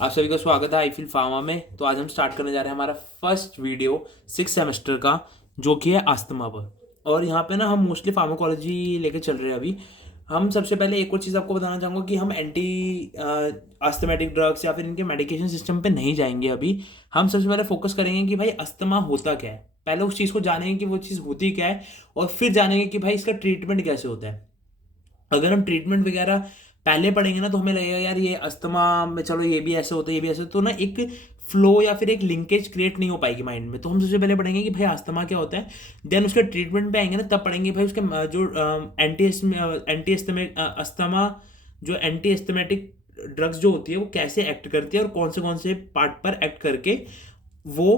आप सभी का स्वागत है आई फील फार्मा में। तो आज हम स्टार्ट करने जा रहे हैं हमारा फर्स्ट वीडियो 6 सेमेस्टर का, जो कि है अस्थमा पर। और यहाँ पे ना हम मोस्टली फार्माकोलॉजी लेके चल रहे हैं अभी। हम सबसे पहले एक और चीज़ आपको बताना चाहूँगा कि हम एंटी अस्थमेटिक ड्रग्स या फिर इनके मेडिकेशन सिस्टम पे नहीं जाएंगे अभी। हम सबसे पहले फोकस करेंगे कि भाई अस्थमा होता क्या है, पहले उस चीज़ को जानेंगे कि वो चीज़ होती क्या है, और फिर जानेंगे कि भाई इसका ट्रीटमेंट कैसे होता है। अगर हम ट्रीटमेंट वगैरह पहले पढ़ेंगे ना तो हमें लगेगा यार ये अस्थमा में चलो ये भी ऐसे होता है ये भी ऐसे, तो ना एक फ्लो या फिर एक लिंकेज क्रिएट नहीं हो पाएगी माइंड में। तो हम सबसे पहले पढ़ेंगे कि भाई अस्थमा क्या होता है, देन उसके ट्रीटमेंट पे आएंगे ना तब पढ़ेंगे भाई उसके जो एंटी अस्थमा जो एंटी अस्थमेटिक ड्रग्स जो होती है वो कैसे एक्ट करती है और कौन से पार्ट पर एक्ट करके वो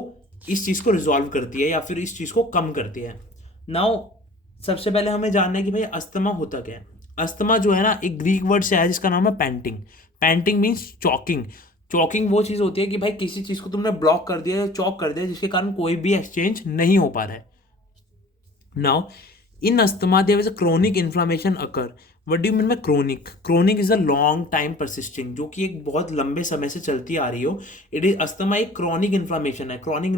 इस चीज़ को रिजॉल्व करती है या फिर इस चीज़ को कम करती है। नाउ सबसे पहले हमें जानना है कि भाई अस्थमा होता क्या है। अस्थमा जो है ना एक ग्रीक वर्ड से है जिसका नाम है painting. Painting means choking. Choking वो चीज़ होती है कि भाई किसी चीज़ को तुमने ब्लॉक कर दिया, चॉक कर दिया, जिसके कारण कोई भी एक्सचेंज नहीं हो पा रहा है। Now in asthma there is a chronic inflammation occur. What do you mean by chronic? Chronic is a long time persisting, जो कि एक बहुत लंबे समय से चलती आ रही हो। इट इज अस्थमा एक क्रॉनिक इन्फ्लामेशन है। क्रॉनिक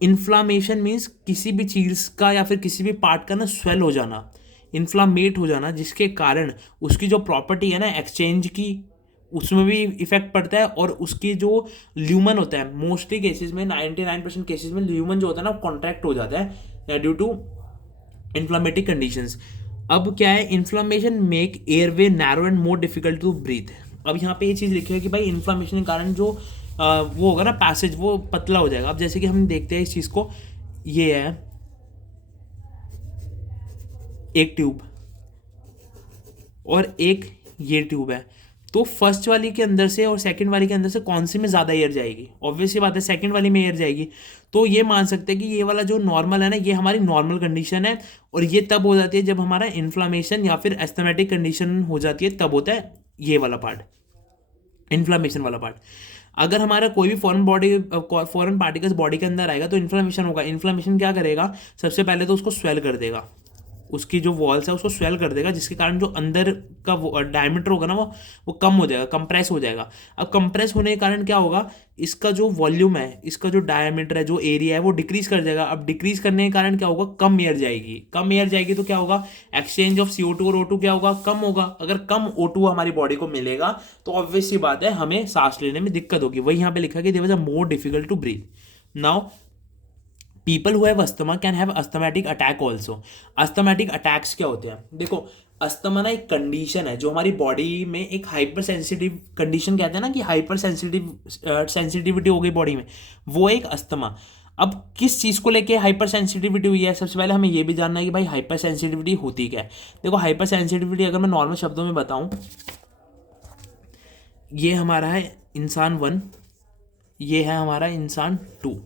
इन्फ्लामेशन मीन्स किसी भी चीज़ का या फिर किसी भी पार्ट का ना स्वेल हो जाना, इन्फ्लामेट हो जाना, जिसके कारण उसकी जो प्रॉपर्टी है ना एक्सचेंज की, उसमें भी इफेक्ट पड़ता है। और उसकी जो ल्यूमन होता है, मोस्टली केसेस में 99% केसेस में ल्यूमन जो होता है ना कॉन्ट्रैक्ट हो जाता है ड्यू टू इन्फ्लामेटिक कंडीशंस। अब क्या है, inflammation make airway narrow and more difficult to breathe. अब यहाँ पे ये चीज़ लिखी है कि भाई इन्फ्लामेशन के कारण जो वो होगा ना पैसेज वो पतला हो जाएगा। अब जैसे कि हम देखते हैं इस चीज़ को, ये है एक ट्यूब और एक ये ट्यूब है। तो फर्स्ट वाली के अंदर से और सेकंड वाली के अंदर से कौन सी में ज़्यादा एयर जाएगी? ऑब्वियस सी बात है सेकंड वाली में एयर जाएगी। तो ये मान सकते हैं कि ये वाला जो नॉर्मल है ना ये हमारी नॉर्मल कंडीशन है, और ये तब हो जाती है जब हमारा इन्फ्लामेशन या फिर एस्थमेटिक कंडीशन हो जाती है, तब होता है ये वाला पार्ट, इन्फ्लामेशन वाला पार्ट। अगर हमारा कोई भी फॉरेन पार्टिकल्स बॉडी के अंदर आएगा तो इन्फ्लामेशन होगा। इन्फ्लामेशन क्या करेगा, सबसे पहले तो उसको स्वेल कर देगा, उसकी जो वॉल्स है उसको स्वेल कर देगा, जिसके कारण जो अंदर का डायमीटर होगा ना वो कम हो जाएगा, कंप्रेस हो जाएगा। अब कंप्रेस होने के कारण क्या होगा, इसका जो वॉल्यूम है, इसका जो डायमीटर है, जो एरिया है वो डिक्रीज कर जाएगा। अब डिक्रीज करने के कारण क्या होगा, कम एयर जाएगी। कम एयर जाएगी तो क्या होगा, एक्सचेंज ऑफ CO2 और O2 क्या होगा, कम होगा। अगर कम O2 हमारी बॉडी को मिलेगा तो ऑब्वियस सी बात है हमें सांस लेने में दिक्कत होगी। वही यहाँ पे लिखा कि there was a more difficult to breathe. Now people who have asthma can have asthmatic attack also. Asthmatic attacks क्या होते हैं? देखो, अस्थमा ना एक कंडीशन है जो हमारी बॉडी में एक हाइपर सेंसिटिव कंडीशन, कहते हैं ना कि हाइपर सेंसिटिविटी हो गई बॉडी में, वो एक अस्थमा। अब किस चीज़ को लेके हाइपर सेंसिटिविटी हुई है, सबसे पहले हमें ये भी जानना है कि भाई हाइपर सेंसिटिविटी होती क्या है। देखो, हाइपर सेंसिटिविटी अगर मैं नॉर्मल शब्दों में बताऊं, ये हमारा है इंसान 1, ये है हमारा इंसान 2।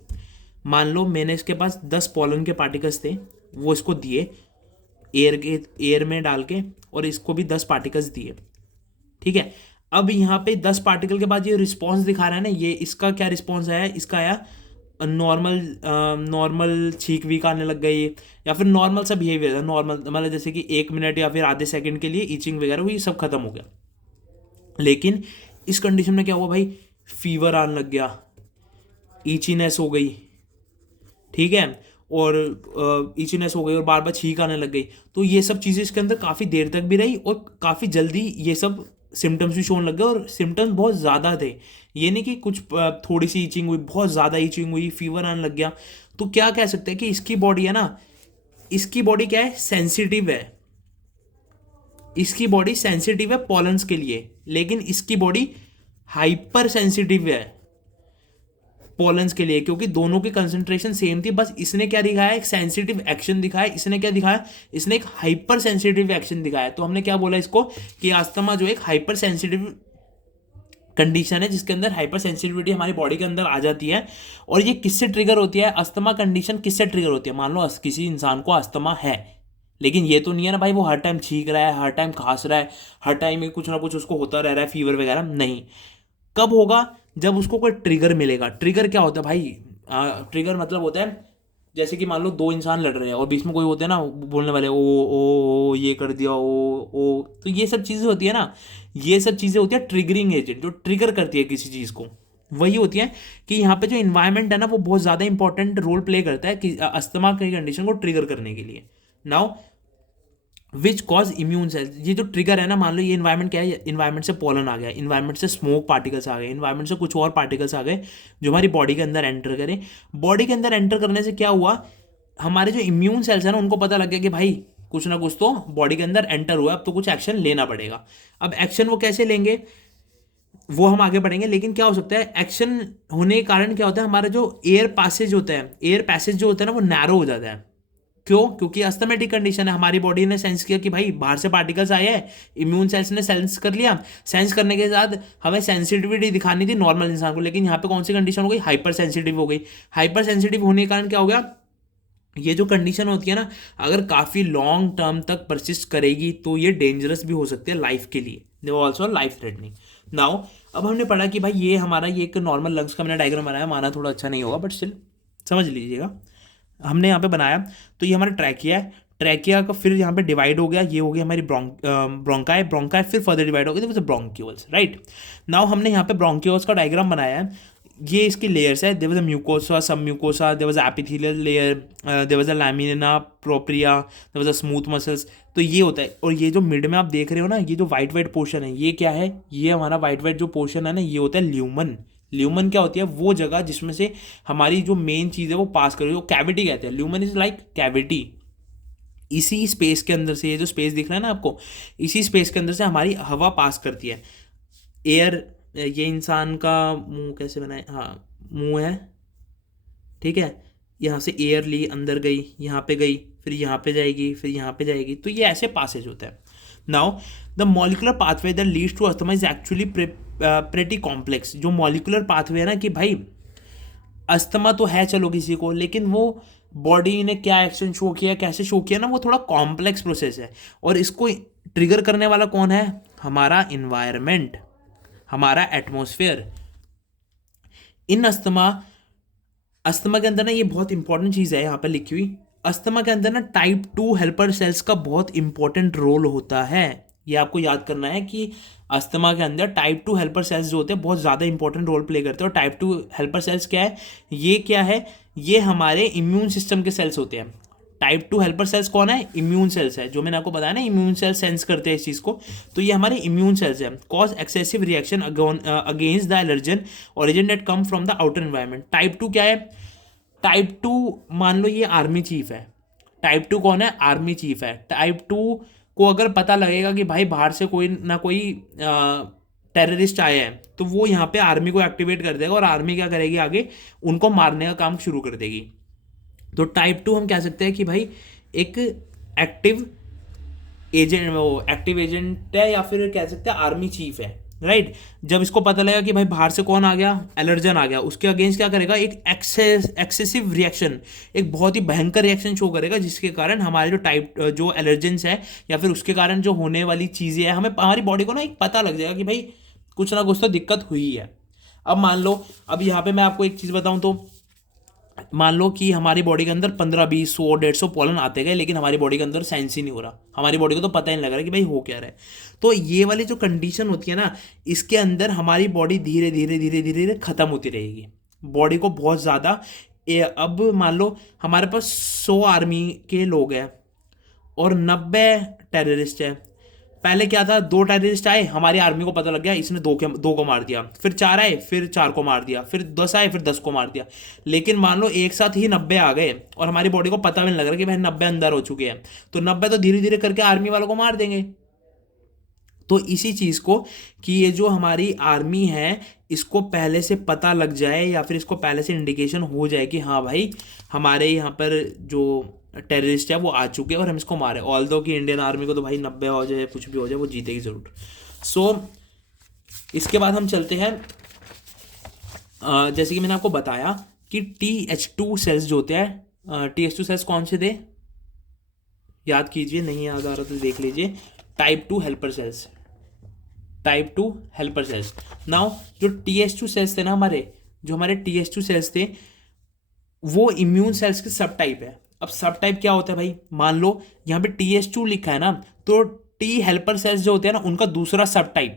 मान लो मैंने इसके पास 10 पॉलन के पार्टिकल्स थे, वो इसको दिए एयर में डाल के, और इसको भी 10 पार्टिकल्स दिए। ठीक है, अब यहाँ पे 10 पार्टिकल के बाद ये रिस्पॉन्स दिखा रहा है ना, ये इसका क्या रिस्पॉन्स आया, इसका आया नॉर्मल। नॉर्मल छींक वीक आने लग गई, या फिर नॉर्मल सा बिहेवियर है, नॉर्मल मतलब जैसे कि 1 मिनट या फिर आधे सेकंड के लिए ईचिंग वगैरह हुई, सब खत्म हो गया। लेकिन इस कंडीशन में क्या हुआ भाई, फीवर आने लग गया, ईचीनेस हो गई, ठीक है, और इचीनेस हो गई और बार बार छींक आने लग गई। तो ये सब चीज़ें इसके अंदर काफ़ी देर तक भी रही और काफ़ी जल्दी ये सब सिम्टम्स भी शो होने लग गए, और सिम्टम्स बहुत ज़्यादा थे। ये नहीं कि कुछ थोड़ी सी ईचिंग हुई, बहुत ज़्यादा ईचिंग हुई, फीवर आने लग गया। तो क्या कह सकते हैं कि इसकी बॉडी है ना, इसकी बॉडी क्या है, सेंसिटिव है। इसकी बॉडी सेंसिटिव है पॉलन्स के लिए, लेकिन इसकी बॉडी हाइपर सेंसिटिव है पोलन्स के लिए, क्योंकि दोनों की कंसंट्रेशन सेम थी। बस इसने क्या दिखाया, एक सेंसिटिव एक्शन दिखाया, इसने क्या दिखाया, इसने एक हाइपर सेंसिटिव एक्शन दिखाया। तो हमने क्या बोला इसको, कि अस्थमा जो एक हाइपर सेंसिटिव कंडीशन है जिसके अंदर हाइपर सेंसिटिविटी हमारी बॉडी के अंदर आ जाती है। और ये किससे ट्रिगर होती है, अस्थमा कंडीशन किससे ट्रिगर होती है? मान लो किसी इंसान को अस्थमा है, लेकिन ये तो नहीं है ना भाई वो हर टाइम छींक रहा है, हर टाइम खांस रहा है, हर टाइम कुछ ना कुछ उसको होता रह रहा है, फीवर वगैरह नहीं। कब होगा, जब उसको कोई ट्रिगर मिलेगा। ट्रिगर क्या होता है भाई, ट्रिगर मतलब होता है जैसे कि मान लो दो इंसान लड़ रहे हैं और बीच में कोई होते हैं ना बोलने वाले, ओ ये कर दिया, ओ, तो ये सब चीज़ें होती है ना, ये सब चीज़ें होती है ट्रिगरिंग एजेंट, जो ट्रिगर करती है किसी चीज़ को। वही होती है कि यहाँ पे जो इन्वायरमेंट है ना वो बहुत ज़्यादा इंपॉर्टेंट रोल प्ले करता है कि अस्थमा की कंडीशन को ट्रिगर करने के लिए। Now which cause immune cells, ये जो ट्रिगर है ना, मान लो ये इन्वायरमेंट क्या है, इन्वायरमेंट से पॉलन आ गया, इन्वायरमेंट से स्मोक पार्टिकल्स आ गए, इन्वायरमेंट से कुछ और पार्टिकल्स आ गए जो हमारी बॉडी के अंदर एंटर करें। बॉडी के अंदर एंटर करने से क्या हुआ, हमारे जो इम्यून सेल्स है ना उनको पता लग गया कि भाई कुछ ना कुछ तो बॉडी के अंदर एंटर हुआ है, अब तो कुछ एक्शन लेना पड़ेगा। अब एक्शन वो कैसे लेंगे वो हम आगे बढ़ेंगे, लेकिन क्या हो सकता है एक्शन होने के कारण क्या होता है, हमारा जो एयर पैसेज होता है, एयर पैसेज जो होता है ना वो नैरो हो जाता है। क्यों? क्योंकि अस्थमेटिक कंडीशन है, हमारी बॉडी ने सेंस किया कि भाई बाहर से पार्टिकल्स आए हैं, इम्यून सेल्स ने सेंस कर लिया, सेंस करने के साथ हमें सेंसिटिविटी दिखानी थी नॉर्मल इंसान को, लेकिन यहाँ पे कौन सी कंडीशन हो गई, हाइपर सेंसिटिव हो गई। हाइपर सेंसिटिव होने के कारण क्या हो गया, ये जो कंडीशन होती है ना अगर काफ़ी लॉन्ग टर्म तक परसिस्ट करेगी तो ये डेंजरस भी हो सकती है लाइफ के लिए, they also life threatening. Now अब हमने पढ़ा कि भाई ये हमारा ये एक नॉर्मल लंग्स का मैंने डायग्राम बनाया, माना थोड़ा अच्छा नहीं होगा बट स्टिल समझ लीजिएगा, हमने यहाँ पे बनाया। तो ये हमारा ट्रैकिया है, ट्रैकिया का फिर यहाँ पे डिवाइड हो गया, ये हो गया हमारी ब्रोंकाई, ब्रोंकाई फिर फर्दर डिवाइड हो गया ब्रोंक्यूल्स, राइट। नाउ हमने यहाँ पे ब्रोंक्यूल्स का डायग्राम बनाया है, ये इसकी लेयर्स है, there was a mucosa, submucosa, there was epithelial layer, there was a lamina propria, there was a smooth muscles. तो ये होता है, और ये जो मिड में आप देख रहे हो ना ये जो वाइट वाइट पोर्शन है ये क्या है, ये हमारा वाइट वाइट जो पोर्शन है ना ये होता है ल्यूमन। ल्यूमन क्या होती है, वो जगह जिसमें से हमारी जो मेन चीज़ है वो पास कर रही है, वो कैविटी कहते हैं, ल्यूमन इज लाइक कैविटी। इसी स्पेस के अंदर से, ये जो स्पेस दिख रहा है ना आपको, इसी स्पेस के अंदर से हमारी हवा पास करती है, एयर। ये इंसान का मुंह कैसे बना है, हाँ मुंह है, ठीक है, यहाँ से एयर ली अंदर गई, यहाँ पे गई, फिर यहाँ पे जाएगी, फिर यहाँ पे जाएगी, तो ये ऐसे पासेज होता है। Now the molecular pathway that leads to asthma is actually pretty complex. जो मॉलिकुलर पाथवे है ना कि भाई अस्थमा तो है चलो किसी को, लेकिन वो बॉडी ने क्या एक्शन शो किया, कैसे शो किया ना, वो थोड़ा कॉम्प्लेक्स प्रोसेस है, और इसको ट्रिगर करने वाला कौन है, हमारा इन्वायरमेंट, हमारा एटमॉस्फेयर। इन अस्थमा, अस्थमा के अंदर ना ये बहुत इंपॉर्टेंट चीज़ है यहाँ पर लिखी हुई, अस्थमा के अंदर ना टाइप 2 हेल्पर सेल्स का बहुत इंपॉर्टेंट रोल होता है। ये आपको याद करना है कि अस्थमा के अंदर टाइप 2 हेल्पर सेल्स जो होते हैं बहुत ज़्यादा इंपॉर्टेंट रोल प्ले करते हैं। और टाइप 2 हेल्पर सेल्स क्या है, ये क्या है, ये हमारे इम्यून सिस्टम के सेल्स होते हैं। टाइप 2 हेल्पर सेल्स कौन है, इम्यून सेल्स है, जो मैंने आपको बताया ना इम्यून सेल्स सेंस करते हैं इस चीज़ को, तो ये हमारे इम्यून सेल्स हैं। Cause excessive reaction against the allergen origin that come from the outer environment. Type 2 क्या है, टाइप 2 मान लो ये आर्मी चीफ है, टाइप 2 कौन है, आर्मी चीफ है। टाइप 2 को अगर पता लगेगा कि भाई बाहर से कोई ना कोई टेररिस्ट आए हैं, तो वो यहाँ पे आर्मी को एक्टिवेट कर देगा, और आर्मी क्या करेगी आगे, उनको मारने का काम शुरू कर देगी। तो टाइप 2 हम कह सकते हैं कि भाई एक एक्टिव एजेंट, वो एक्टिव एजेंट है, या फिर कह सकते हैं आर्मी चीफ है, राइट। जब इसको पता लगा कि भाई बाहर से कौन आ गया, एलर्जन आ गया, उसके अगेंस्ट क्या करेगा, एक एक्सेसिव रिएक्शन, एक बहुत ही भयंकर रिएक्शन शो करेगा, जिसके कारण हमारे जो टाइप जो एलर्जेंस है या फिर उसके कारण जो होने वाली चीज़ें हैं, हमें हमारी बॉडी को ना एक पता लग जाएगा कि भाई कुछ ना कुछ तो दिक्कत हुई है। अब मान लो, अब यहाँ पे मैं आपको एक चीज़ बताऊँ तो, मान लो कि हमारी बॉडी के अंदर 15, 20, 100, 150 पॉलन आते गए, लेकिन हमारी बॉडी के अंदर सेंस ही नहीं हो रहा, हमारी बॉडी को तो पता ही नहीं लग रहा कि भाई हो क्या रहा है। तो ये वाली जो कंडीशन होती है ना, इसके अंदर हमारी बॉडी धीरे धीरे धीरे धीरे धीरे खत्म होती रहेगी, बॉडी को बहुत ज़्यादा। अब मान लो हमारे पास 100 आर्मी के लोग हैं और 90 टेररिस्ट है। पहले क्या था, 2 टेररिस्ट आए, हमारी आर्मी को पता लग गया, इसने 2 को मार दिया, फिर 4 आए, फिर 4 को मार दिया, फिर 10 आए, फिर 10 को मार दिया। लेकिन मान लो एक साथ ही 90 आ गए और हमारी बॉडी को पता भी नहीं लग रहा कि भाई 90 अंदर हो चुके हैं, तो 90 तो धीरे धीरे करके आर्मी वालों को मार देंगे। तो इसी चीज़ को कि ये जो हमारी आर्मी है इसको पहले से पता लग जाए, या फिर इसको पहले से इंडिकेशन हो जाए कि हाँ भाई हमारे यहाँ पर जो टेररिस्ट है वो आ चुके हैं और हम इसको मारे। ऑल दो कि इंडियन आर्मी को तो भाई 90 हो जाए कुछ भी हो जाए वो जीतेगी ज़रूर। सो इसके बाद हम चलते हैं, जैसे कि मैंने आपको बताया कि TH2 सेल्स जो होते हैं, TH2 सेल्स कौन से थे याद कीजिए, नहीं याद आ रहा तो देख लीजिए, type 2 helper cells, type 2 helper cells. Now जो TH2 सेल्स थे ना हमारे, जो हमारे TH2 सेल्स थे वो इम्यून सेल्स के सब टाइप है। अब सब टाइप क्या होता है भाई, मान लो यहाँ पे TH2 लिखा है ना, तो टी हेल्पर सेल्स जो होते हैं ना उनका दूसरा subtype.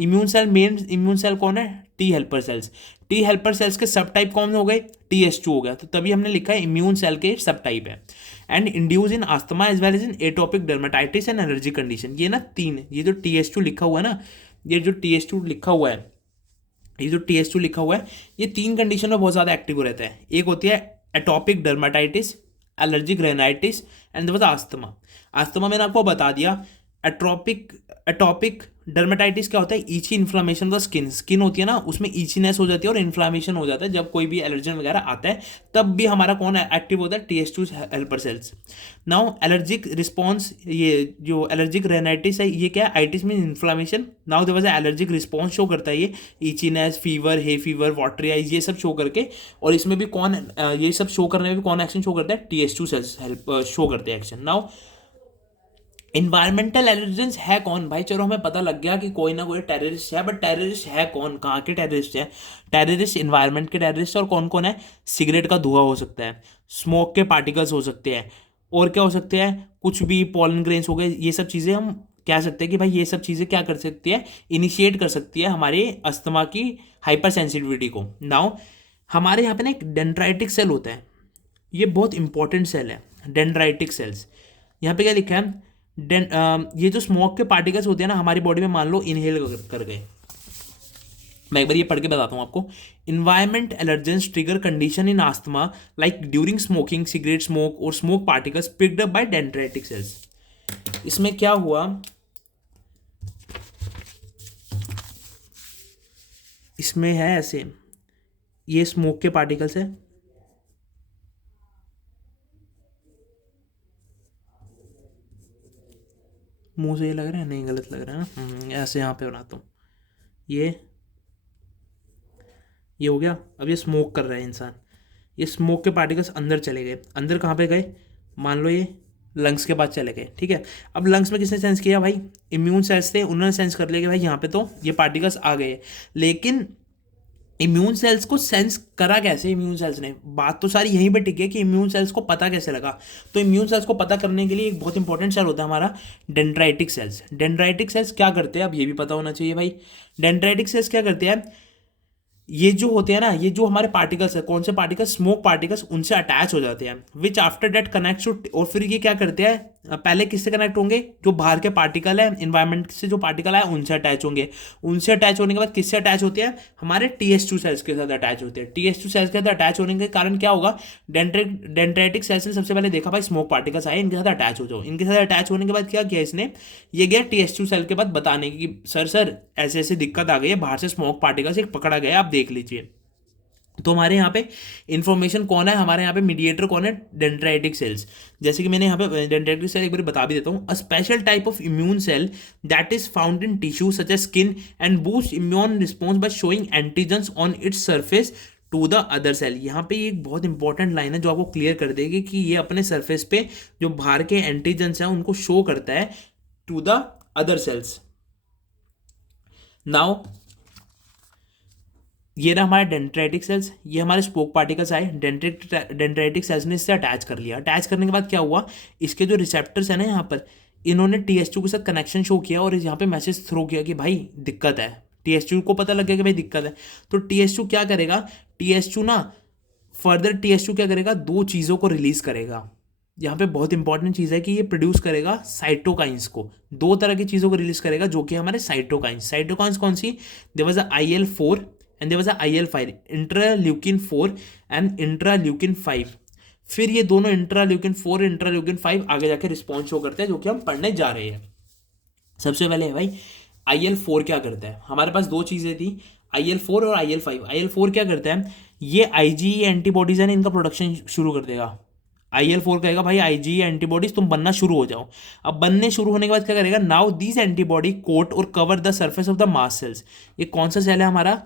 Immune cell, main immune cell कौन है, T helper cells. T helper cells के सब टाइप कौन हो गए, TH2 हो गया, तो तभी हमने लिखा है इम्यून सेल के सब टाइप है। And induce in asthma as well as in atopic dermatitis and allergy condition. ये ना तीन, ये जो TH2 लिखा हुआ है ना, ये जो TH2 लिखा हुआ है, ये जो TH2 लिखा हुआ है, ये तीन कंडीशन में बहुत ज़्यादा एक्टिव रहता है। एक होती है atopic dermatitis, allergic rhinitis and there was asthma. Asthma मैंने आपको बता दिया। एट्रोपिक एटोपिक डर्मेटाइटिस क्या होता है, ईची inflammation of the skin. Skin होती है ना, उसमें ईचीनेस हो जाती है और इन्फ्लामेशन हो जाता है जब कोई भी एलर्जन वगैरह आता है, तब भी हमारा कौन एक्टिव होता है, TH2 helper cells. Now allergic response, ये जो एलर्जिक रेनाइटिस है ये क्या है, आइटिस में inflammation. Now there was allergic response show करता है ये, itchiness, fever, hay fever, watery eyes, ये सब शो करके। और इसमें भी कौन ये सब शो करने में भी कौन एक्शन शो करता है, TH2 सेल्स हेल्प शो करते हैं एक्शन। नाउ इन्वायरमेंटल एलर्जेंस है कौन भाई, चलो हमें पता लग गया कि कोई ना कोई टेररिस्ट है, बट टेररिस्ट है कौन, कहाँ के टेररिस्ट है, टेररिस्ट इन्वायरमेंट के टेररिस्ट। और कौन कौन है, सिगरेट का धुआं हो सकता है, स्मोक के पार्टिकल्स हो सकते हैं, और क्या हो सकते हैं, कुछ भी पॉलन ग्रेन्स हो गए, ये सब चीज़ें हम कह सकते हैं कि भाई ये सब चीज़ें क्या कर सकती है, इनिशिएट कर सकती है हमारे अस्थमा की हाइपर सेंसिटिविटी को। नाउ हमारे यहाँ पे ना एक डेंड्राइटिक सेल होता है, ये बहुत इंपॉर्टेंट सेल है, डेंड्राइटिक सेल्स। यहाँ पे क्या लिखा है, ये जो स्मोक के पार्टिकल्स होते हैं ना हमारी बॉडी में, मान लो इनहेल कर गए, मैं एक बार ये पढ़ के बताता हूँ आपको। Environment allergens trigger condition in asthma like during smoking, cigarette smoke और smoke particles picked up by dendritic cells. इसमें क्या हुआ, इसमें है ऐसे, ये स्मोक के पार्टिकल्स है, मुंह से ये लग रहा है, नहीं गलत लग रहा है ना, ऐसे यहाँ पे बनाता हूँ, ये हो गया। अब ये स्मोक कर रहा है इंसान, ये स्मोक के पार्टिकल्स अंदर चले गए, अंदर कहाँ पे गए, मान लो ये लंग्स के पास चले गए, ठीक है। अब लंग्स में किसने सेंस किया भाई, इम्यून सेल्स थे, उन्होंने सेंस कर लिया कि भाई यहाँ पे तो ये पार्टिकल्स आ गए। लेकिन इम्यून सेल्स को सेंस करा कैसे, इम्यून सेल्स ने, बात तो सारी यहीं पे टिकी है कि इम्यून सेल्स को पता कैसे लगा। तो इम्यून सेल्स को पता करने के लिए एक बहुत इंपॉर्टेंट सेल होता है हमारा डेंड्राइटिक सेल्स। डेंड्राइटिक सेल्स क्या करते हैं, अब ये भी पता होना चाहिए भाई। डेंड्राइटिक सेल्स क्या करते हैं, ये जो होते हैं ना, ये जो हमारे पार्टिकल्स है, कौन से पार्टिकल्स, स्मोक पार्टिकल्स, उनसे अटैच हो जाते हैं, which after that connect to, और फिर ये क्या करते हैं, पहले किससे कनेक्ट होंगे, जो बाहर के पार्टिकल है, इन्वायरमेंट से जो पार्टिकल है उनसे अटैच होंगे। उनसे अटैच होने के बाद किससे अटैच होते हैं, हमारे TH2 सेल्स के साथ अटैच होते हैं। TH2 सेल्स के साथ अटैच होने के कारण क्या होगा, डेंड्राइटिक सेल्स ने सबसे पहले देखा भाई स्मोक पार्टिकल्स आए, इनके साथ अटैच हो जाओ। इनके साथ अटैच होने के बाद क्या किया इसने, ये गया TH2 सेल के बाद बताने की, सर सर ऐसे ऐसे दिक्कत आ गई है, बाहर से स्मोक पार्टिकल्स एक पकड़ा गया, आप देख लीजिए। तो हमारे यहाँ पे इंफॉर्मेशन कौन है, हमारे यहाँ पे मीडिएटर कौन है, डेंड्राइटिक सेल्स। जैसे कि मैंने यहाँ पे डेंड्राइटिक सेल एक बार बता भी देता हूँ, a special type of immune cell that is found in tissue such as skin and boost immune response by showing antigens on its surface to the other cell. यहाँ पे एक बहुत इंपॉर्टेंट लाइन है जो आपको क्लियर कर देगी कि ये अपने सरफेस पे जो बाहर के एंटीजेंस हैं उनको शो करता है to the other cells. Now ये रहा हमारे डेंड्राइटिक सेल्स, ये हमारे स्पोक पार्टिकल्स आए, डेंड्राइटिक सेल्स ने इससे अटैच कर लिया। अटैच करने के बाद क्या हुआ, इसके जो रिसेप्टर्स है ना यहाँ पर, इन्होंने TH2 के साथ कनेक्शन शो किया और यहाँ पे मैसेज थ्रो किया कि भाई दिक्कत है। TH2 को पता लग गया कि भाई दिक्कत है, तो TH2 क्या करेगा, TH2 ना फर्दर TH2 क्या करेगा, दो चीज़ों को रिलीज करेगा। यहाँ पे बहुत इंपॉर्टेंट चीज़ है कि ये प्रोड्यूस करेगा साइटोकाइंस को, दो तरह की चीज़ों को रिलीज करेगा जो कि हमारे साइटोकाइंस। साइटोकाइंस कौन सी, there was a IL4 and there was a IL5, interleukin 4 and interleukin 5। फिर ये दोनों इंट्राल्यूकिन 4 इंट्राल्यूकिन 5 आगे जाके रिस्पॉन्स शो करते हैं, जो कि हम पढ़ने जा रहे हैं। सबसे पहले है भाई IL4 क्या करता है, हमारे पास दो चीज़ें थी, IL4 और IL5। IL4 क्या करता है, ये IgE एंटीबॉडीज है ना, इनका प्रोडक्शन शुरू कर देगा। IL4 कहेगा भाई IgE एंटीबॉडीज तुम बनना शुरू हो जाओ। अब बनने शुरू होने के बाद क्या करेगा, नाउ दीज एंटीबॉडी कोट और cover the surface of the mast cells. ये कौन सा सेल है हमारा,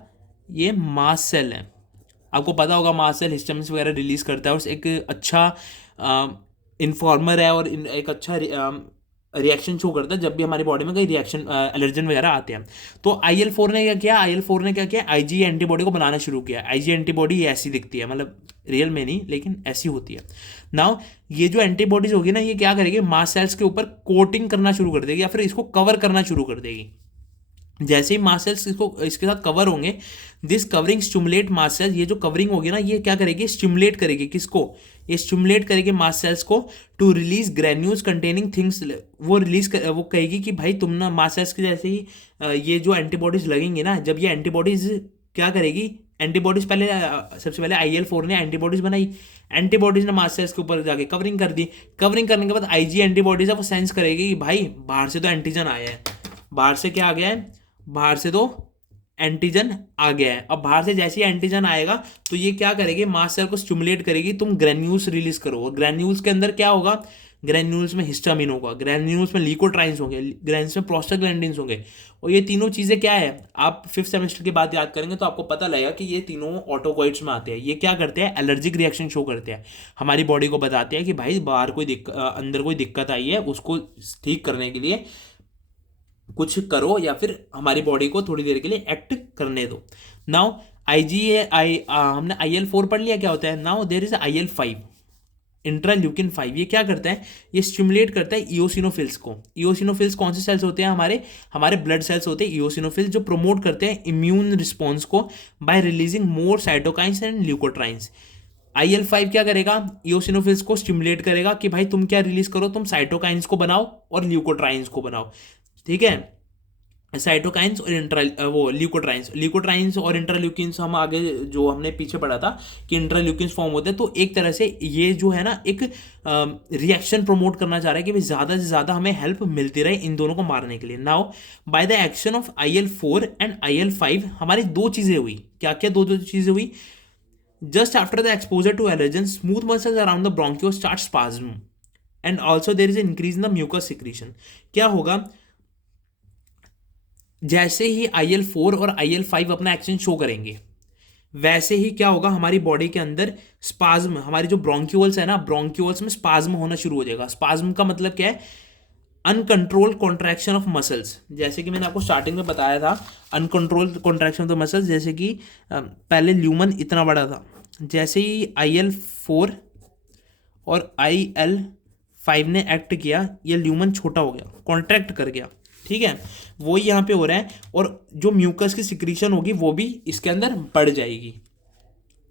ये मास्ट सेल है। आपको पता होगा मास्ट सेल हिस्टामिन्स वगैरह रिलीज करता है और एक अच्छा इन्फॉर्मर है और एक अच्छा रिएक्शन शो करता है जब भी हमारी बॉडी में कोई रिएक्शन एलर्जन वगैरह आते हैं। तो IL-4 ने क्या किया, IL-4 ने क्या किया, आईजी एंटीबॉडी को बनाना शुरू किया। आईजी एंटीबॉडी ये ऐसी दिखती है, मतलब रियल में नहीं लेकिन ऐसी होती है। नाउ ये जो एंटीबॉडीज होगी ना, ये क्या करेगी, मास्ट सेल्स के ऊपर कोटिंग करना शुरू कर देगी या फिर इसको कवर करना शुरू कर देगी। जैसे ही मास्ट सेल्स इसको इसके साथ कवर होंगे, this covering stimulate mast cells, ये जो कवरिंग होगी ना ये क्या करेगी, स्टिमुलेट करेगी किसको, ये स्टिमुलेट करेगी मास्ट सेल्स को to release granules containing things. वो कहेगी कि भाई तुम ना मास्ट सेल्स के जैसे ही ये जो एंटीबॉडीज लगेंगी ना, जब ये एंटीबॉडीज क्या करेगी, एंटीबॉडीज पहले सबसे पहले IL-4 ने एंटीबॉडीज बनाई, एंटीबॉडीज ने मास्ट सेल्स के ऊपर जाके कवरिंग कर दी। कवरिंग करने के बाद आईजी एंटीबॉडीज है वो सेंस करेगी कि भाई बाहर से तो एंटीजन आया है, बाहर से क्या आ गया है, बाहर से तो एंटीजन आ गया है। अब बाहर से जैसे ही एंटीजन आएगा तो ये क्या करेगी, मास्ट सेल को स्टिमुलेट करेगी, तुम ग्रेन्यूल्स रिलीज करो। और ग्रेन्यूल्स के अंदर क्या होगा, ग्रेन्यूल्स में हिस्टामिन होगा, ग्रेन्यूल्स में ल्यूकोट्राइन्स होंगे, ग्रेन्यूल्स में प्रोस्टाग्लैंडिन्स होंगे। और ये तीनों चीज़ें क्या है, आप 5th सेमेस्टर की बात याद करेंगे तो आपको पता लगेगा कि ये तीनों ऑटोकॉइड्स में आते हैं। ये क्या करते हैं, एलर्जिक रिएक्शन शो करते हैं, हमारी बॉडी को बताते हैं कि भाई बाहर कोई अंदर कोई दिक्कत आई है, उसको ठीक करने के लिए कुछ करो या फिर हमारी बॉडी को थोड़ी देर के लिए एक्ट करने दो। नाउ हमने IL-4 पढ़ लिया क्या होता है। Now there is IL-5, interleukin 5। ये क्या करता है, ये स्टिमुलेट करता है इओसिनोफिल्स को। इओसिनोफिल्स कौन से सेल्स होते हैं, हमारे ब्लड सेल्स होते हैं इओसिनोफिल्स, जो प्रमोट करते हैं इम्यून रिस्पॉन्स को by releasing more cytokines and leukotrienes. IL-5 क्या करेगा, इओसिनोफिल्स को स्टिमुलेट करेगा कि भाई तुम क्या रिलीज करो, तुम साइटोकाइंस को बनाओ और ल्यूकोट्राइंस को बनाओ। ठीक है, साइटोकाइंस और ल्यूकोट्राइंस और इंटरल्यूकिन्स हम आगे जो हमने पीछे पढ़ा था कि इंटरल्यूकिन्स फॉर्म होते हैं। तो एक तरह से ये जो है ना एक रिएक्शन प्रमोट करना चाह रहा है कि भाई ज़्यादा से ज़्यादा हमें हेल्प मिलती रहे इन दोनों को मारने के लिए। Now by the action of IL-4 and IL-5 हमारी दो चीज़ें हुई, क्या क्या दो चीज़ें हुई। Just after the exposure to allergen, smooth muscles around the bronchioles start spasm and also there is increase in the mucus secretion. क्या होगा, जैसे ही IL-4 और IL-5 अपना एक्शन शो करेंगे, वैसे ही क्या होगा, हमारी बॉडी के अंदर स्पाज्म, हमारी जो ब्रोंक्यूल्स है ना, ब्रोंक्यूल्स में स्पाज्म होना शुरू हो जाएगा। स्पाज्म का मतलब क्या है, अनकंट्रोल्ड कॉन्ट्रैक्शन ऑफ मसल्स। जैसे कि मैंने आपको स्टार्टिंग में बताया था, uncontrolled contraction of the muscles. जैसे कि पहले ल्यूमन इतना बड़ा था, जैसे ही IL-4 और IL-5 ने एक्ट किया, ये ल्यूमन छोटा हो गया, कॉन्ट्रैक्ट कर गया। ठीक है, वही यहाँ पे हो रहा है, और जो म्यूकस की सिक्रीशन होगी वो भी इसके अंदर बढ़ जाएगी।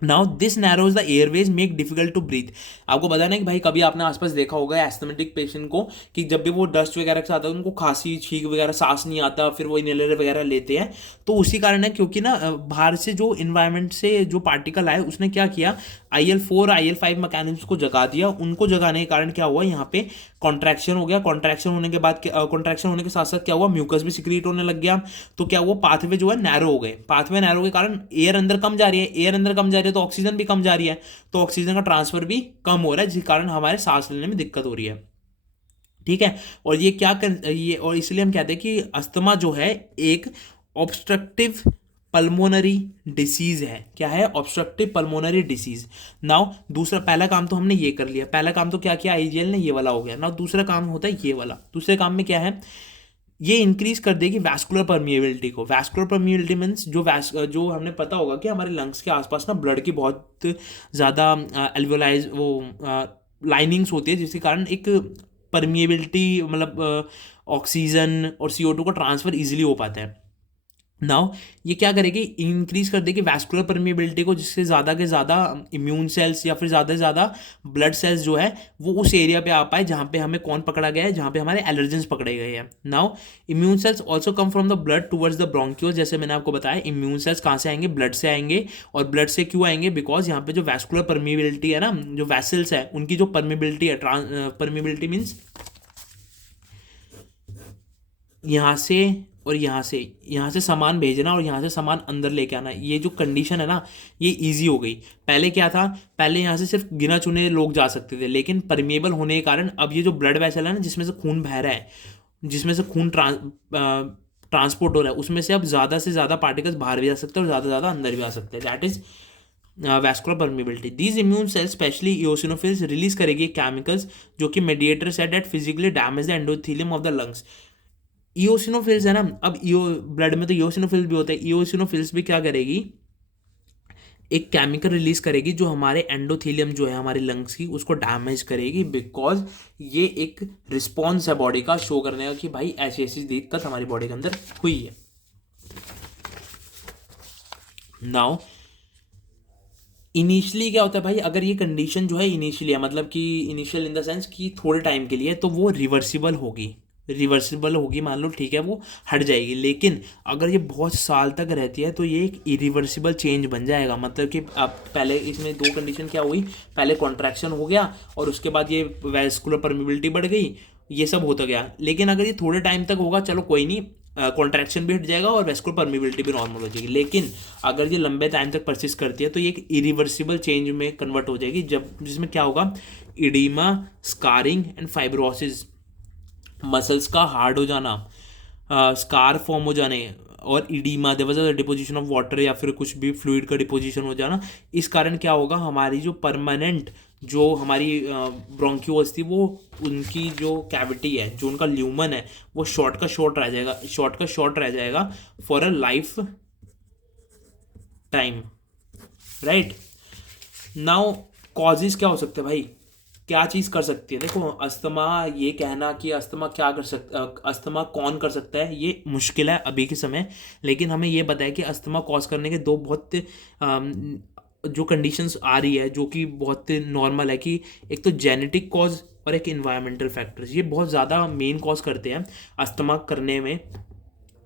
Now this narrows the airways, make difficult to breathe. आपको बताना है कि भाई कभी आपने आसपास देखा होगा एस्थमेटिक पेशेंट को कि जब भी वो डस्ट वगैरह के साथ आता है उनको खांसी छींक वगैरह, सांस नहीं आता, फिर वो इनहेलर वगैरह लेते हैं। तो उसी कारण है, क्योंकि ना बाहर से जो इन्वायरमेंट से जो पार्टिकल आए उसने क्या किया, IL-4 IL-5 मैकेनिज्म को जगा दिया। उनको जगाने के कारण क्या हुआ, यहाँ पे कॉन्ट्रैक्शन हो गया। कॉन्ट्रैक्शन होने के बाद कॉन्ट्रैक्शन होने के साथ साथ क्या हुआ, म्यूकस भी सिक्रीट होने लग गया। तो क्या हुआ, पाथवे जो है नैरो हो गए। पाथवे नैरो के कारण एयर अंदर कम जा रही है, एयर अंदर कम जा रही है तो ऑक्सीजन भी कम जा रही है, तो ऑक्सीजन का ट्रांसफर भी कम हो रहा है, जिस कारण हमारे सांस लेने में दिक्कत हो रही है। ठीक है, और ये और इसलिए हम कहते हैं कि अस्थमा जो है एक ऑब्स्ट्रक्टिव पल्मोनरी डिसीज है। क्या है, ऑब्स्ट्रक्टिव पल्मोनरी डिसीज। नाउ दूसरा, पहला काम तो हमने ये कर लिया, पहला काम तो क्या किया IGL ने, ये वाला हो गया। नाउ दूसरा काम होता है ये वाला। दूसरे काम में क्या है, ये इंक्रीज कर देगी वैस्कुलर परमिएबिलिटी को। वैस्कुलर परमिएबिलिटी मीन्स जो हमने पता होगा कि हमारे लंग्स के आसपास ना ब्लड की बहुत ज़्यादा एल्वियोलाइज लाइनिंग्स होती है, जिसके कारण एक परमिएबिलिटी, मतलब ऑक्सीजन और CO2 का ट्रांसफर इजीली हो पाता है। नाउ ये क्या करेगी, इंक्रीज कर देगी वैस्कुलर परमिएबिलिटी को, जिससे ज़्यादा के ज़्यादा इम्यून सेल्स या फिर ज़्यादा से ज़्यादा ब्लड सेल्स जो है वो उस एरिया पे आ पाए जहाँ पे हमें कौन पकड़ा गया है, जहाँ पे हमारे एलर्जेंस पकड़े गए हैं। Now immune cells also come from the blood towards the bronchioles. जैसे मैंने आपको बताया, इम्यून सेल्स कहाँ से आएंगे, ब्लड से आएंगे। और ब्लड से क्यों आएंगे, बिकॉज यहाँ पे जो वैस्कुलर परमिएबिलिटी है ना, जो वैसल्स है उनकी जो परमिएबिलिटी है, परमिएबिलिटी मीन्स यहाँ से और यहाँ से सामान भेजना और यहाँ से सामान अंदर लेके आना, ये जो कंडीशन है ना, ये इजी हो गई। पहले क्या था, पहले यहाँ से सिर्फ गिना चुने लोग जा सकते थे, लेकिन परमेबल होने के कारण अब ये जो ब्लड वेसल है ना, जिसमें से खून बह रहा है, जिसमें से खून ट्रांसपोर्ट हो रहा है, उसमें से अब ज़्यादा से ज़्यादा पार्टिकल्स बाहर भी जा सकते हैं और ज़्यादा से ज़्यादा अंदर भी आ सकते हैं। That is vascular permeability. These immune cells specially eosinophils release करेगी केमिकल्स जो कि मेडिएटर्स है that physically damage the endothelium of the lungs. Eosinophils है ना, अब इो ब्लड में तो इओसिनोफिल्स भी होता है, इओसिनोफिल्स भी क्या करेगी, एक केमिकल रिलीज करेगी जो हमारे एंडोथेलियम जो है हमारे लंग्स की उसको डैमेज करेगी, बिकॉज ये एक रिस्पॉन्स है बॉडी का शो करने का कि भाई ऐसी ऐसी दिक्कत हमारी बॉडी के अंदर हुई है। नाउ इनिशियली क्या होता है भाई, अगर ये कंडीशन जो है इनिशियली है, मतलब कि इनिशियल इन द सेंस कि थोड़े टाइम के लिए, तो वो रिवर्सिबल होगी मान लो, ठीक है, वो हट जाएगी। लेकिन अगर ये बहुत साल तक रहती है तो ये एक इरिवर्सिबल चेंज बन जाएगा। मतलब कि अब पहले इसमें दो कंडीशन क्या हुई, पहले कॉन्ट्रैक्शन हो गया और उसके बाद ये वैस्कुलर परमिबिलिटी बढ़ गई, ये सब होता गया। लेकिन अगर ये थोड़े टाइम तक होगा, चलो कोई नहीं, कॉन्ट्रैक्शन भी हट जाएगा और वैस्कुलर परमिबिलिटी भी नॉर्मल हो जाएगी। लेकिन अगर ये लंबे टाइम तक परसिस्ट करती है तो ये एक इरिवर्सिबल चेंज में कन्वर्ट हो जाएगी, जब जिसमें क्या होगा, edema, scarring and fibrosis, muscles का हार्ड हो जाना, स्कार फॉर्म हो जाने, और edema there was a deposition of water या फिर कुछ भी फ्लूइड का डिपोजिशन हो जाना। इस कारण क्या होगा, हमारी जो परमानेंट जो हमारी ब्रोंक्यूल्स थी, वो उनकी जो कैविटी है, जो उनका ल्यूमन है, वो शॉर्ट रह जाएगा for a life time, right. Now causes क्या हो सकते हैं भाई, क्या चीज़ कर सकती है, देखो अस्थमा, ये कहना कि अस्थमा क्या कर सकता, अस्थमा कौन कर सकता है, ये मुश्किल है अभी के समय। लेकिन हमें ये पता है कि अस्थमा कॉज करने के दो बहुत जो कंडीशंस आ रही है, जो कि बहुत नॉर्मल है, कि एक तो जेनेटिक कॉज और एक इन्वायरमेंटल फैक्टर्स, ये बहुत ज़्यादा मेन कॉज करते हैं अस्थमा करने में।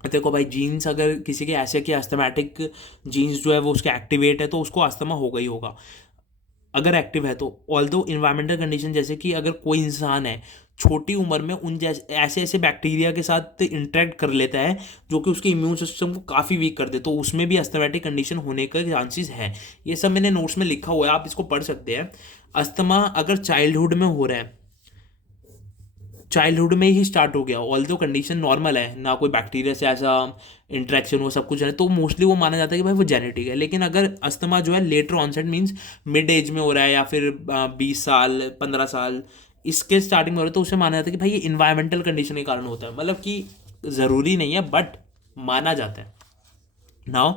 देखो भाई, जीन्स अगर किसी के ऐसे कि अस्थमेटिक जीन्स जो है वो उसके एक्टिवेट है तो उसको अस्थमा होगा ही होगा, अगर एक्टिव है तो। ऑल्दो इन्वायरमेंटल कंडीशन, जैसे कि अगर कोई इंसान है छोटी उम्र में उन जैसे ऐसे ऐसे बैक्टीरिया के साथ इंटरेक्ट कर लेता है जो कि उसके इम्यून सिस्टम को काफ़ी वीक कर दे, तो उसमें भी अस्थमेटिक कंडीशन होने का चांसेस है। ये सब मैंने नोट्स में लिखा हुआ है, आप इसको पढ़ सकते हैं। अस्थमा अगर चाइल्डहुड में हो रहा है, चाइल्डहुड में ही स्टार्ट हो गया, ऑल दो कंडीशन नॉर्मल है, ना कोई बैक्टीरिया से ऐसा इंट्रैक्शन हो, सब कुछ है, तो मोस्टली वो माना जाता है कि भाई वो जेनेटिक है। लेकिन अगर अस्थमा जो है later onset means mid age में हो रहा है, या फिर 20 साल 15 साल इसके स्टार्टिंग में हो रहा है, तो उसे माना जाता है कि भाई ये इन्वायरमेंटल कंडीशन के कारण होता है। मतलब कि ज़रूरी नहीं है, बट माना जाता है। Now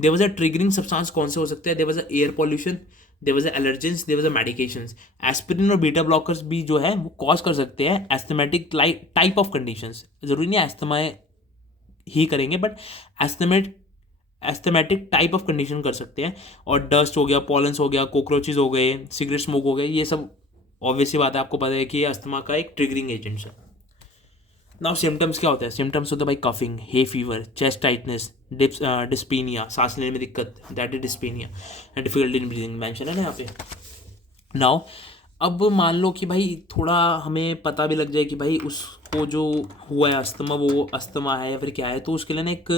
there was a triggering substance, कौन से हो सकते हैं, there was a air pollution, there was a allergens, there was a medications. Aspirin और बीटा ब्लॉकर्स भी जो है वो कॉज कर सकते हैं एस्थमेटिक टाइप ऑफ कंडीशंस। जरूरी नहीं एस्थमा ही करेंगे, but asthmatic asthmatic type of condition कर सकते हैं। और डस्ट हो गया, पॉलन्स हो गया, कॉकरोचेज हो गए, सिगरेट स्मोक हो गए, ये सब ऑब्वियस सी बात है, आपको पता है कि ये अस्थमा का एक ट्रिगरिंग एजेंट्स है। नाउ सिम्टम्स क्या होता है, सिम्टम्स होता है भाई coughing, hay fever, chest tightness, dyspnoea, सांस लेने में दिक्कत, that is dyspnoea, difficulty in breathing mention है ना यहाँ पे। नाउ अब मान लो कि भाई थोड़ा हमें पता भी लग जाए कि भाई उसको जो हुआ है अस्थमा, वो अस्थमा है या फिर क्या है, तो उसके लिए ना एक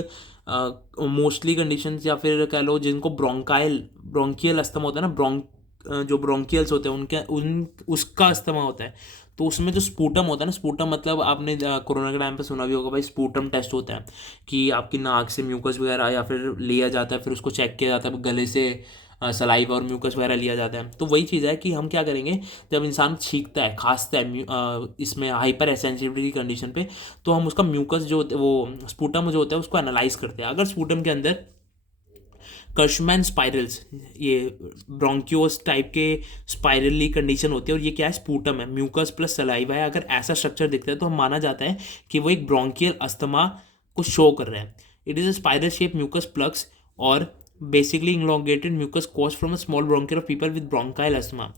मोस्टली कंडीशंस या फिर कह लो जिनको ब्रोंकियल अस्थमा होता है ना, जो ब्रोंकियल्स होते हैं उनके उसका अस्थमा होता है। तो उसमें जो स्पूटम होता है ना, स्पूटम मतलब आपने कोरोना के टाइम पे सुना भी होगा भाई, स्पूटम टेस्ट होता है कि आपकी नाक से म्यूकस वगैरह या फिर लिया जाता है, फिर उसको चेक किया जाता है, गले से सलाइवा और म्यूकस वगैरह लिया जाता है। तो वही चीज़ है कि हम क्या करेंगे, जब इंसान छींकता है, खांसता है इसमें हाइपर सेंसिटिविटी की कंडीशन पे, तो हम उसका म्यूकस जो होता है, वो स्पूटम जो होता है, उसको एनालाइज करते हैं। अगर स्पूटम के अंदर कर्शमैन स्पाइरल्स, ये ब्रोंक्योस टाइप के स्पाइरली कंडीशन होती है, और ये क्या है, स्पूटम है, म्यूकस प्लस सलाइवा है, अगर ऐसा स्ट्रक्चर दिखता है तो हम माना जाता है कि वो एक ब्रोंकियल अस्थमा को शो कर रहा है। It is a spiral shape mucus plugs और basically elongated mucus cause from a small bronchial of people with bronchial asthma.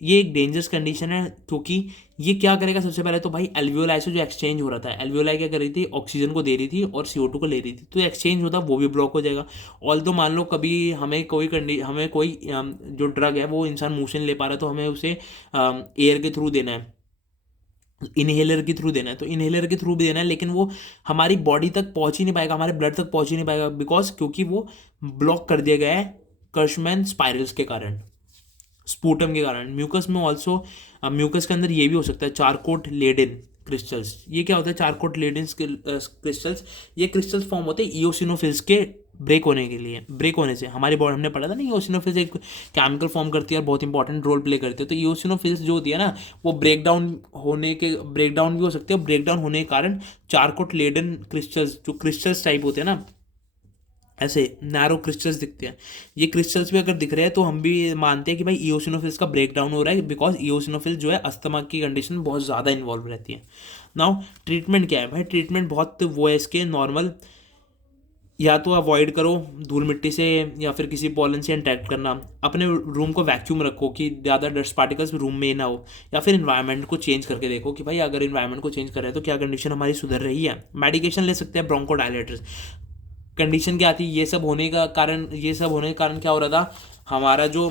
ये एक डेंजरस कंडीशन है, क्योंकि ये क्या करेगा, सबसे पहले तो भाई एल्वियोलाई से जो एक्सचेंज हो रहा था, एल्वियोलाई क्या कर रही थी, ऑक्सीजन को दे रही थी और CO2 को ले रही थी, तो एक्सचेंज होता वो भी ब्लॉक हो जाएगा। ऑल तो मान लो कभी हमें कोई जो ड्रग है वो इंसान मुंह से नहीं ले पा रहा है, तो हमें उसे एयर के थ्रू देना है, इनहेलर के थ्रू देना है, तो इनहेलर के थ्रू भी देना है, लेकिन वो हमारी बॉडी तक पहुंच ही नहीं पाएगा, हमारे ब्लड तक पहुंच ही नहीं पाएगा, बिकॉज क्योंकि वो ब्लॉक कर दिया गया है कर्शमैन स्पाइरल्स के कारण, स्पूटम के कारण। म्यूकस में ऑल्सो, म्यूकस के अंदर ये भी हो सकता है चारकोट लेडिन क्रिस्टल्स। ये क्या होता है चारकोट लेडिन क्रिस्टल्स, ये क्रिस्टल्स फॉर्म होते हैं ईओसिनोफिल्स के ब्रेक होने के लिए, ब्रेक होने से हमारी बॉडी, हमने पढ़ा था ना इओसिनोफिल्स एक केमिकल फॉर्म करती है और बहुत इंपॉर्टेंट रोल प्ले करती है। तो इओसिनोफिल्स जो होती है ना वो ब्रेक डाउन भी हो सकते हैं। ब्रेक डाउन होने के कारण चारकोट लेडन क्रिस्टल्स, जो क्रिस्टल्स टाइप होते हैं ना, ऐसे नैरो क्रिस्टल्स दिखते हैं, ये क्रिस्टल्स भी अगर दिख रहे हैं तो हम भी मानते हैं कि भाई इओसिनोफिल्स का ब्रेक डाउन हो रहा है, बिकॉज इओसिनोफिल जो है अस्थमा की कंडीशन में बहुत ज़्यादा इन्वॉल्व रहती है। नाउ ट्रीटमेंट क्या है भाई, ट्रीटमेंट बहुत वो है इसके नॉर्मल, या तो अवॉइड करो धूल मिट्टी से या फिर किसी पॉलन से इंटरेक्ट करना, अपने रूम को वैक्यूम रखो कि ज़्यादा डस्ट पार्टिकल्स रूम में ना हो, या फिर इन्वायरमेंट को चेंज करके देखो कि भाई अगर इन्वायरमेंट को चेंज कर रहे हैं तो क्या कंडीशन हमारी सुधर रही है। मेडिकेशन ले सकते हैं ब्रोंकोडायलेटर्स। कंडीशन क्या थी, ये सब होने का कारण क्या हो रहा था, हमारा जो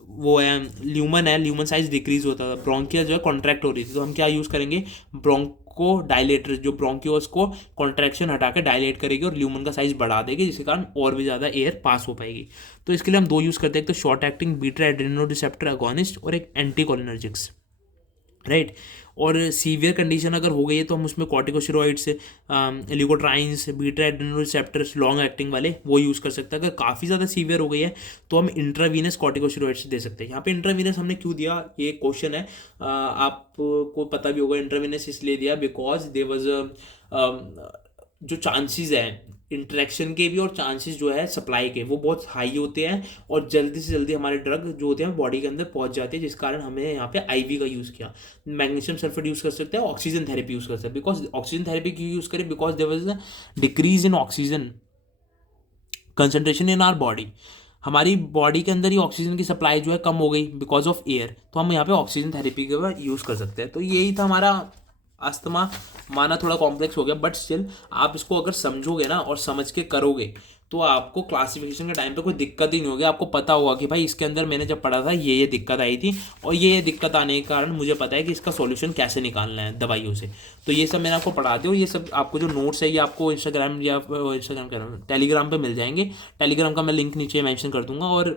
वो है ल्यूमन है, ल्यूमन साइज डिक्रीज होता था, ब्रोंकिया जो है कॉन्ट्रैक्ट हो रही थी। तो हम क्या यूज़ करेंगे, ब्रोंको डायलेटर, जो ब्रोंकियोस को कॉन्ट्रैक्शन हटा के डायलेट करेगी और ल्यूमन का साइज बढ़ा देगी, जिसके कारण और भी ज़्यादा एयर पास हो पाएगी। तो इसके लिए हम दो यूज़ करते हैं, एक तो short acting beta Adreno receptor agonist और एक एंटीकोलिनर्जिक्स, राइट। और सीवियर कंडीशन अगर हो गई है तो हम उसमें corticosteroids, लिकोट्राइन्स, beta adrenal receptors long acting वाले वो यूज़ कर सकते हैं। अगर काफ़ी ज़्यादा सीवियर हो गई है तो हम इंट्रावीनस कॉर्टिकोस्टेरॉइड्स दे सकते हैं। यहाँ पे इंट्रावीनस हमने क्यों दिया, ये क्वेश्चन है, आपको पता भी होगा इंट्रावीनस इसलिए दिया बिकॉज दे वॉज जो चांसेस है इंटरेक्शन के भी और चांसेस जो है सप्लाई के, वो बहुत हाई होते हैं और जल्दी से जल्दी हमारे ड्रग जो होते हैं बॉडी के अंदर पहुंच जाते हैं, जिस कारण हमने यहाँ पे आईवी का यूज़ किया। मैग्नीशियम सल्फेट यूज़ कर सकते हैं, ऑक्सीजन थेरेपी यूज़ कर सकते हैं। बिकॉज ऑक्सीजन थेरेपी क्यों यूज़ करें, because there was a decrease in oxygen concentration in our body, हमारी बॉडी के अंदर ही ऑक्सीजन की सप्लाई जो है कम हो गई बिकॉज ऑफ एयर, तो हम यहाँ पे ऑक्सीजन थेरेपी का यूज़ कर सकते हैं। तो यही था हमारा अस्थमा। माना थोड़ा कॉम्प्लेक्स हो गया बट स्टिल आप इसको अगर समझोगे ना और समझ के करोगे तो आपको क्लासिफिकेशन के टाइम पे कोई दिक्कत ही नहीं होगी। आपको पता होगा कि भाई इसके अंदर मैंने जब पढ़ा था ये दिक्कत आई थी और ये दिक्कत आने के कारण मुझे पता है कि इसका सॉल्यूशन कैसे निकालना है दवाइयों से। तो ये सब मैंने आपको पढ़ा दिया और ये सब आपको जो नोट्स है ये आपको इंस्टाग्राम या इंस्टाग्राम कह रहा हूँ टेलीग्राम पे मिल जाएंगे। टेलीग्राम का मैं लिंक नीचे मेंशन कर दूंगा और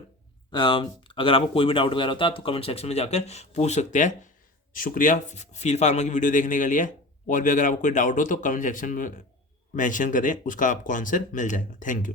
अगर आपको कोई भी डाउट वगैरह होता है तो कमेंट सेक्शन में जाकर पूछ सकते हैं। शुक्रिया फील फार्मा की वीडियो देखने के लिए। और भी अगर आपको कोई डाउट हो तो कमेंट सेक्शन में मेंशन करें, उसका आपको आंसर मिल जाएगा। Thank you.